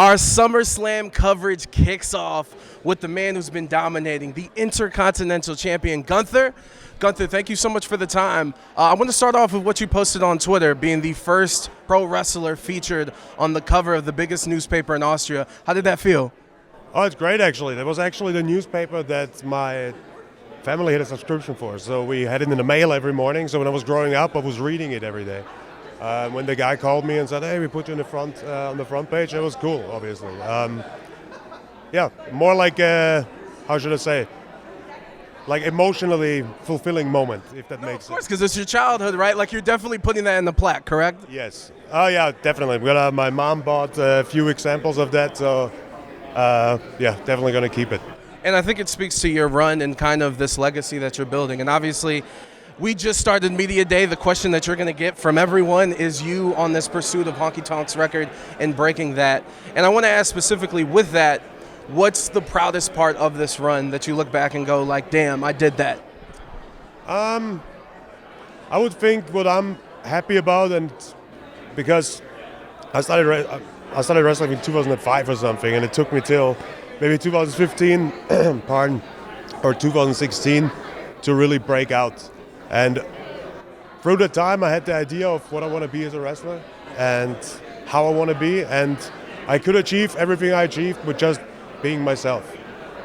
Our SummerSlam coverage kicks off with the man who's been dominating, the Intercontinental Champion, Gunther. Gunther, thank you so much for the time. I want to start off with what you posted on Twitter, being the first pro wrestler featured on the cover of the biggest newspaper in Austria. How did that feel? Oh, it's great, actually. That was actually the newspaper that my family had a subscription for. So we had it in the mail every morning. So when I was growing up, I was reading it every day. When the guy called me and said, "Hey, we put you in the front on the front page," it was cool, obviously. Yeah, more like how should I say? Like emotionally fulfilling moment, if that makes sense. Of course, because it's your childhood, right? Like you're definitely putting that in the plaque, correct? Yes. Oh yeah, definitely. My mom bought a few examples of that, so yeah, definitely going to keep it. And I think it speaks to your run and kind of this legacy that you're building. And obviously, we just started Media Day. The question that you're going to get from everyone is you on this pursuit of Honky Tonk's record and breaking that. And I want to ask specifically with that, what's the proudest part of this run that you look back and go like, damn, I did that? I would think what I'm happy about, and because I started wrestling in 2005 or something, and it took me till maybe 2015, pardon, or 2016 to really break out. And through the time, I had the idea of what I want to be as a wrestler and how I want to be, and I could achieve everything I achieved with just being myself.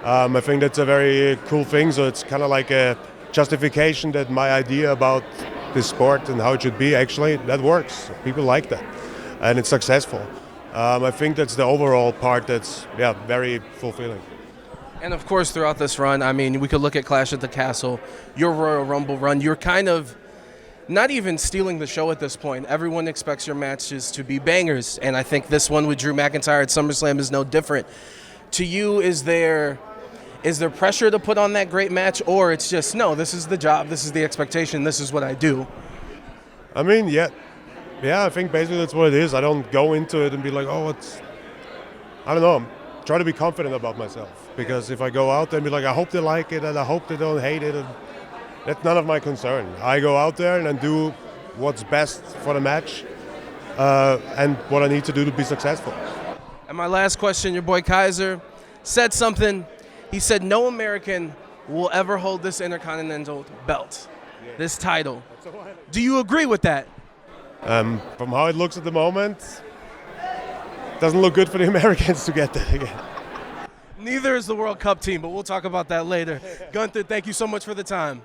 I think that's a very cool thing, so it's kind of like a justification that my idea about this sport and how it should be, actually, that works. People like that, and it's successful. I think that's the overall part that's, yeah, very fulfilling. And of course, throughout this run, I mean, we could look at Clash at the Castle, your Royal Rumble run. You're kind of not even stealing the show at this point. Everyone expects your matches to be bangers, and I think this one with Drew McIntyre at SummerSlam is no different. To you, is there pressure to put on that great match, or it's just, no, this is the job, this is the expectation, this is what I do? I mean, yeah, I think basically that's what it is. I don't go into it and be like, oh, I don't know. Try to be confident about myself, because if I go out there and be like, I hope they like it and I hope they don't hate it, and that's none of my concern. I go out there and do what's best for the match and what I need to do to be successful. And my last question, your boy Kaiser said something. He said no American will ever hold this Intercontinental belt, this title. Do you agree with that? From how it looks at the moment, doesn't look good for the Americans to get that again. Neither is the World Cup team, but we'll talk about that later. Gunther, thank you so much for the time.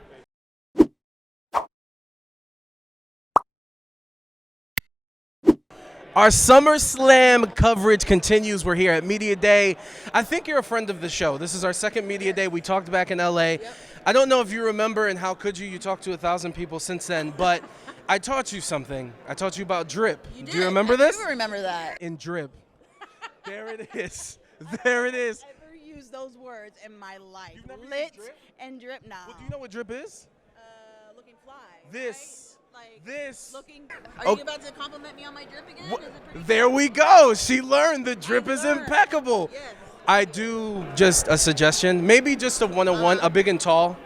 Our SummerSlam coverage continues. We're here at Media Day. I think you're a friend of the show. This is our second Media Day. We talked back in LA. Yep. I don't know if you remember, and how could you? You talked to 1,000 people since then, but I taught you something. I taught you about drip. You did. Do you remember this? I do remember that. In drip. There it is. There it is. I've never used those words in my life. You've never Lit used drip? and drip now. Well, do you know what drip is? Looking fly. This. Right? Like this. Looking. Are you about to compliment me on my drip again? Is it pretty there cool? we go. She learned the drip is impeccable. Yes. I do, just a suggestion, maybe just a 101, a big and tall.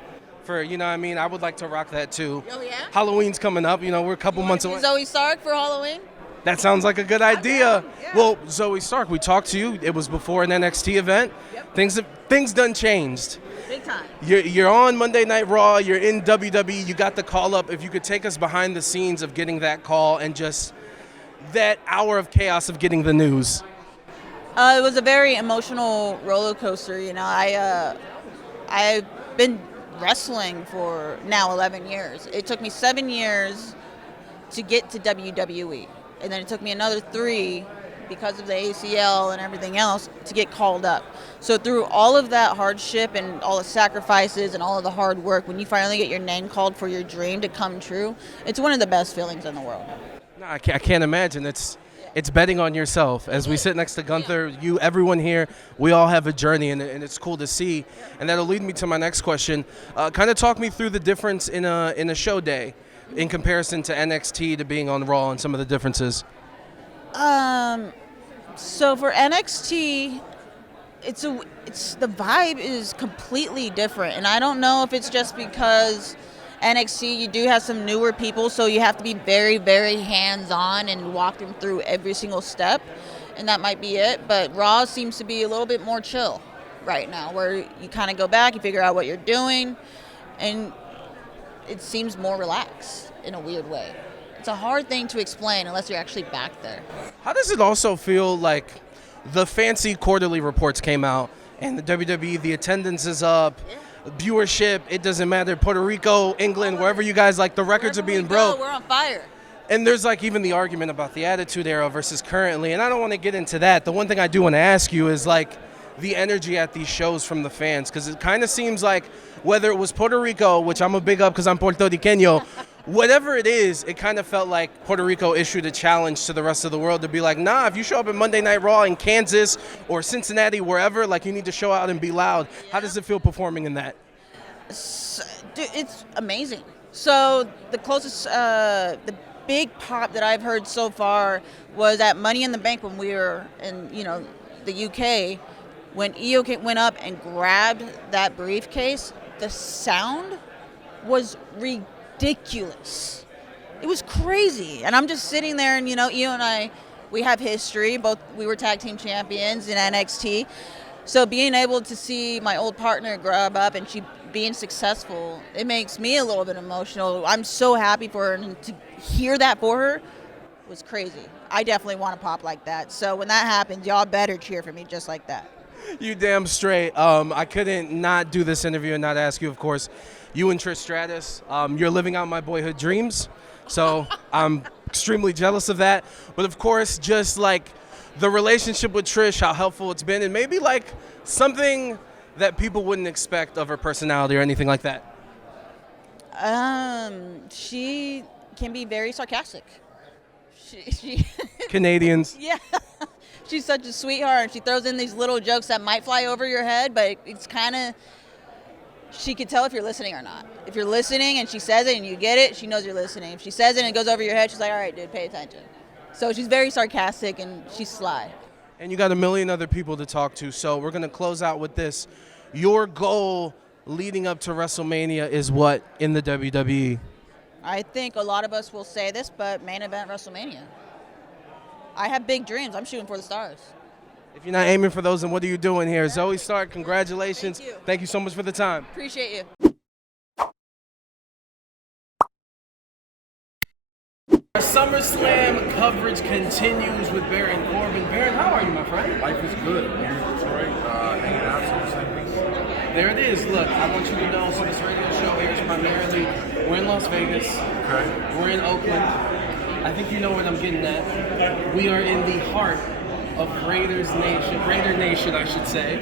For, you know what I mean? I would like to rock that too. Oh, yeah? Halloween's coming up. You know, we're a couple months away. Zoey Stark for Halloween? That sounds like a good idea. Yeah. Well, Zoey Stark, we talked to you. It was before an NXT event. Yep. Things done changed. Big time. You're on Monday Night Raw. You're in WWE. You got the call up. If you could take us behind the scenes of getting that call and just that hour of chaos of getting the news. It was a very emotional roller coaster. You know, I've been wrestling for now 11 years. It took me 7 years to get to WWE, and then it took me another 3 because of the ACL and everything else to get called up. So through all of that hardship and all the sacrifices and all of the hard work, when you finally get your name called for your dream to come true, it's one of the best feelings in the world. No, I can't imagine. It's betting on yourself. As we sit next to Gunther, you, everyone here, we all have a journey, and it's cool to see. And that'll lead me to my next question. Kind of talk me through the difference in a show day in comparison to NXT to being on Raw and some of the differences. So for NXT, it's the vibe is completely different, and I don't know if it's just because NXT, you do have some newer people, so you have to be very, very hands-on and walk them through every single step. and that might be it. But Raw seems to be a little bit more chill right now, where you kind of go back, you figure out what you're doing, and it seems more relaxed in a weird way. It's a hard thing to explain unless you're actually back there. How does it also feel like the fancy quarterly reports came out and the WWE, the attendance is up, viewership, it doesn't matter, Puerto Rico, England, wherever you guys, like, the records are being broke. We're on fire. And there's, like, even the argument about the Attitude Era versus currently, and I don't want to get into that. The one thing I do want to ask you is, like, the energy at these shows from the fans, because it kind of seems like whether it was Puerto Rico, which I'm a big up because I'm Puerto Riqueño, whatever it is, it kind of felt like Puerto Rico issued a challenge to the rest of the world to be like, nah, if you show up at Monday Night Raw in Kansas or Cincinnati, wherever, like, you need to show out and be loud. Yeah. How does it feel performing in that? Dude, it's amazing. So the closest, the big pop that I've heard so far was at Money in the Bank when we were in, the UK. When Io went up and grabbed that briefcase, the sound was ridiculous. It was crazy. And I'm just sitting there, and, Io and I, we have history. We were tag team champions in NXT. So being able to see my old partner grab up and she being successful, it makes me a little bit emotional. I'm so happy for her, and to hear that for her was crazy. I definitely want to pop like that. So when that happens, y'all better cheer for me just like that. You damn straight. I couldn't not do this interview and not ask you, of course, you and Trish Stratus, you're living out my boyhood dreams. So I'm extremely jealous of that. But of course, just like the relationship with Trish, how helpful it's been, and maybe like something that people wouldn't expect of her personality or anything like that. She can be very sarcastic. She Canadians. Yeah. She's such a sweetheart, and she throws in these little jokes that might fly over your head, but it's kind of, she can tell if you're listening or not. If you're listening and she says it and you get it, she knows you're listening. If she says it and it goes over your head, she's like, all right, dude, pay attention. So she's very sarcastic and she's sly. And you got a million other people to talk to, so we're going to close out with this. Your goal leading up to WrestleMania is what in the WWE? I think a lot of us will say this, but main event WrestleMania. I have big dreams. I'm shooting for the stars. If you're not aiming for those, then what are you doing here? Zoey Stark, congratulations. Thank you. Thank you so much for the time. Appreciate you. Our SummerSlam coverage continues with Baron Corbin. Baron, how are you, my friend? Life is good. Here in Detroit, hanging out, SummerSlam week. There it is. Look, I want you to know, so this radio show airs primarily, we're in Las Vegas. Okay. We're in Oakland. I think you know what I'm getting at. We are in the heart of Raider Nation, I should say.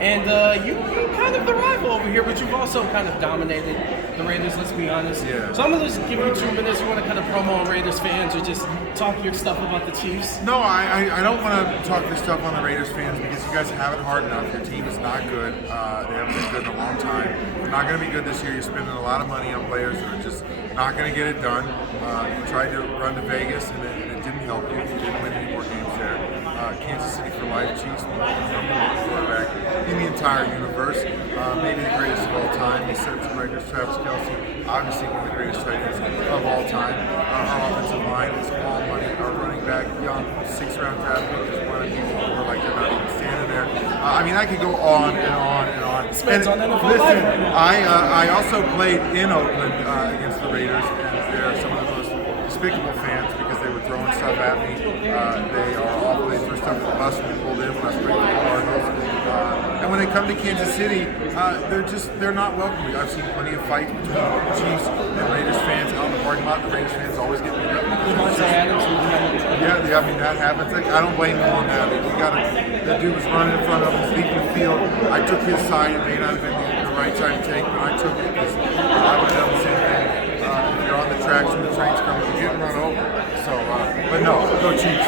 And you're kind of the rival over here, but you've also kind of dominated the Raiders, let's be honest. Yeah. So I'm going to just give you 2 minutes. You want to kind of promo on Raiders fans or just talk your stuff about the Chiefs? No, I don't want to talk this stuff on the Raiders fans because you guys have it hard enough. Your team is not good. They haven't been good in a long time. They're not going to be good this year. You're spending a lot of money on players that are just not going to get it done. You tried to run to Vegas and it didn't help you. You didn't win any more games there. Kansas City for life, Chiefs, number one quarterback in the entire universe. Maybe the greatest of all time. He set some records. Travis Kelce, obviously one of the greatest tight ends of all time. Our offensive line is all money. Our running back, young, 6th-round draft pick, is one of people who are like they're not even standing there. I could go on and on and on. Spends on NFL listen, right now. I also played in Oakland against the Raiders, and they're some of the most despicable fans because they were throwing stuff at me. They are all they threw stuff at the bus when we pulled in when I was playing for the Cardinals. And when they come to Kansas City, they're not welcoming. I've seen plenty of fights between the Chiefs and Raiders fans out in the parking lot. The Raiders fans always get beat up. Yeah, I mean that happens. I don't blame them on that. That dude was running in front of us, leaving the field. I took his side. It may not have been the right side to take, but I took it because I would have done the same thing. If you're on the tracks when the train's coming, you're getting run over. So, but no, go Chiefs.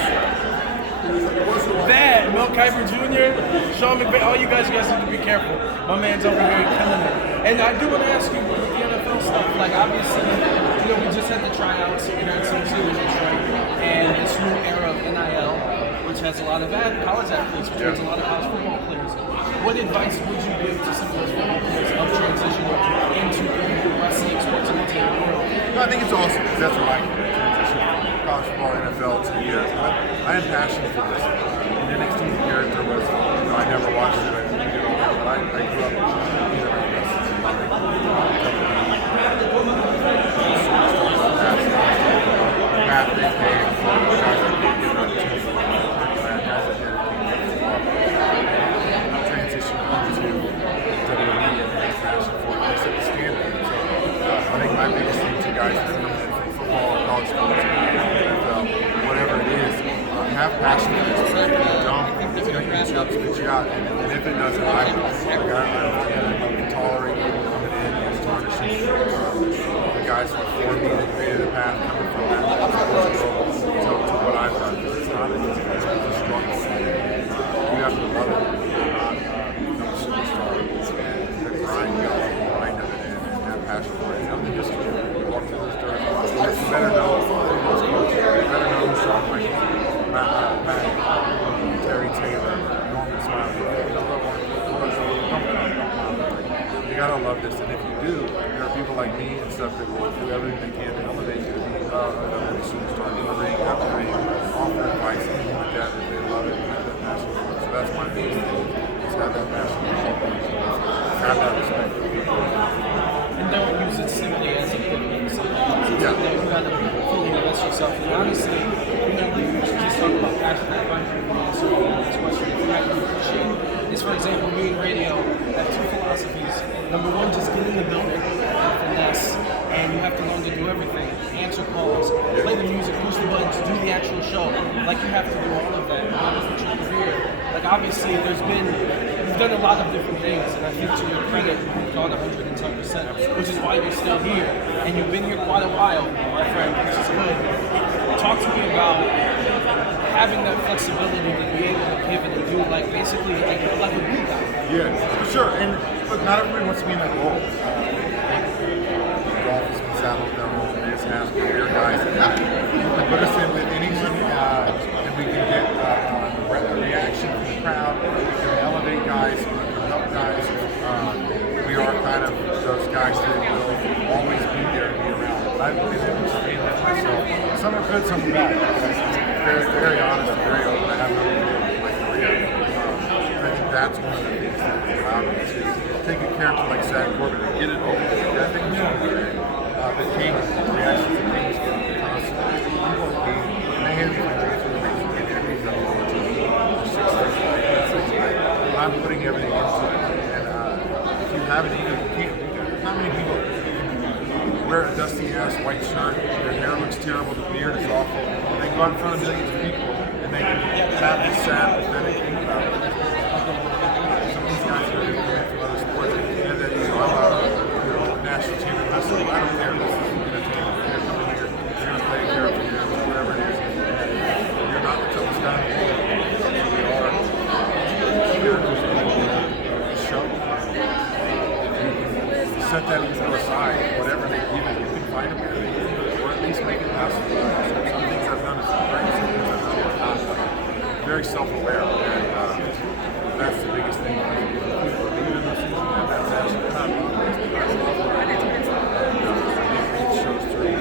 That, Mel Kiper Jr., Sean McVay, all you guys need to be careful. My man's over here killing it. And I do want to ask you with the NFL stuff. Like, obviously, we just had the tryouts here at Some City in Detroit, and this new era of NIL, which has a lot of college athletes, which has a lot of college football players. What advice would you give to some of those football players of transitioning into the wrestling sports entertainment world? No, I think it's awesome because that's what I can transition from college football, NFL, to the years. But I am passionate for this. never watched it. I didn't get older, but I grew up being around wrestling. Path they paved for guys that didn't get an opportunity, guys that transition into WWE and their passion for it. They set the standard. So I think my biggest thing to guys that are coming in from football or college sports, NFL, whatever it is, have passion for this. If you don't, it's going to eat you up, spit you out. And if it doesn't, I can tolerate people coming in and tarnishing the guys before me that created a path coming from that sports world to what I've done. It's not an easy business, it's a struggle. You have to love it. You're not become a superstar. The grind, you got to love the grind of it and have passion for it. You know, they just walk through those doors. You better know those coaches. You better know who Shawn Michaels, Matt, Terry Taylor, Norman Smiley. You know, you gotta love this, and if you do, there are people like me and stuff that will do everything they can to elevate you to be a superstar in the ring, out the ring, offer advice, anything like that, if they love it and have that passion for it. So that's my biggest thing, is have that passion for it, have that respect for people. And don't use it simply as a gimmick. Yeah. You gotta fully invest yourself. And honestly, like you just talk about passion, that this question, if you appreciate is, for example, me and radio have two philosophies. Number one, just get in the building and finesse, and you have to learn to do everything. Answer calls, play the music, push the buttons, do the actual show. Like, you have to do all of that. Regardless of your career. Like, obviously, you've done a lot of different things, and I think to your credit, you've gone 110%, which is why you're still here. And you've been here quite a while, my friend, which is good. Talk to me about having that flexibility to be able to pivot and do basically like a new guy. Yeah, for sure. And look, not everybody wants to be in that role. Golf has been saddled down role, Miz has, career guys. You can put us in with anyone, and we can get a reaction from the crowd. We can elevate guys, we can help guys. We are kind of those guys that will always be there and be around. I've been able to be that myself. Some are good, some are bad. Very, very honest and very open. I have no idea with my career. I think that's one of the things that allowed me to take a character like Corbin and get it over. I think it's one of the King, the reactions the King is getting constantly. They had me get everything on the TV for 6 years. I'm putting everything into it. And if you have an ego, you can't do that. How many people wear a dusty-ass white shirt, their hair looks terrible, the beard is awful, they go out in front of millions of people, and they can have this sad, pathetic thing about it. Some of these guys are coming from other sports, and then, I'm a national champion wrestler, I don't care, this is entertainment, you're coming here, you're going to play a character here, whatever it is, you're not the toughest guy in the world, you are characters in the show. Set that ego aside, whatever they give it, you can find them here, or at least make it possible. Some things I've done is great, some things I've done is not. Very self-aware, and that's the biggest thing. People believe in those things and have that passion. They're not motivated. It shows through.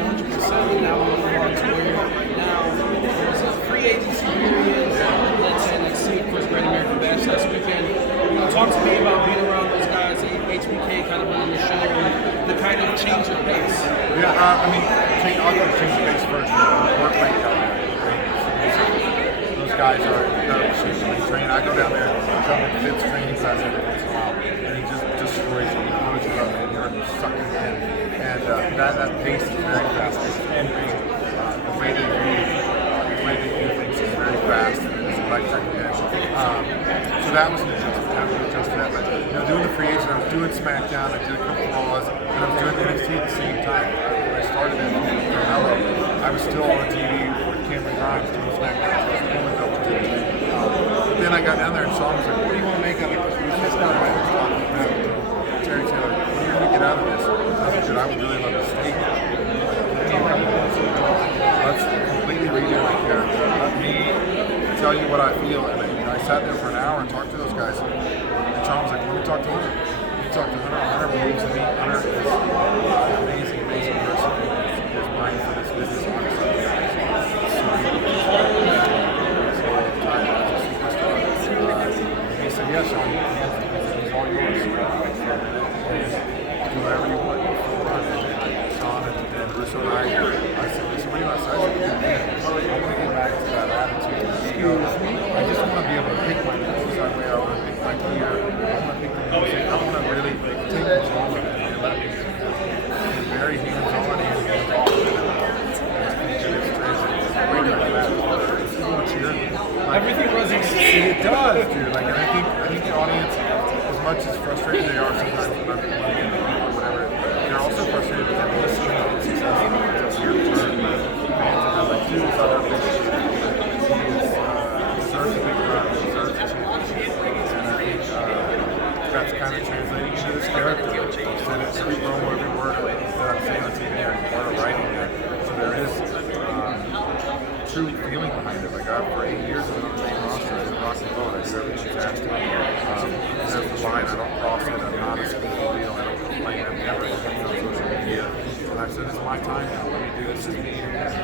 100% now we're on to where now there's a free agency period. Let's say NXT, of course, Great American Bash last weekend. Talk to me about being around those guys, HBK kind of running the show, and the kind of change of pace. Yeah, I'll go to change the pace first. Work rate down there. Those guys are incredible shape. They train. I go down there, jump at the fifth training class every once in a while, and he just destroys you. He blows you up, and you're sucking in. And that pace is very fast. It's moving. The way they move, the way they do things is very fast, and it's electric. So that was an adjustment. I would adjust to that. But doing the free agent, I was doing SmackDown, I did a couple of Raws, and I was doing NXT at the same time. When I started in Carmelo, I was still on TV with Cameron Grimes doing SmackDown. So I was doing double duty. Then I got down there and saw him. I was like, "What do you want to make out of this?" He was just not right. I was talking about Terry Taylor. What are you going to get out of this? I said, "I would really love to stay here. Let's completely redo my character. Let me tell you what I feel." And I sat there for an hour and talked to those guys. And Sean was like, "Let me talk to Hunter." He talked to Hunter. Hunter believes in me. Hunter is an amazing, amazing person. His mind for this business, honestly. So does, dude. Like, and I think the audience, as much as frustrated they are sometimes with money or whatever, they're also frustrated because they're listening to the success of the weird turn that fans have like, dude, this other bitch deserves a big run, deserves a championship. And I think that's kind of translating into this character. I've said it every promo, every word that I'm saying on TV, every part of writing there. So there is true feeling behind it. Like for 8 years I've been on the main roster as a rock and roll. I do everything that's asked of me. There's the line, I don't cross it, I'm not a squeaky wheel, I don't complain, I'm never looking on social media. And I've said, it's my time now, let me do this as me. And that's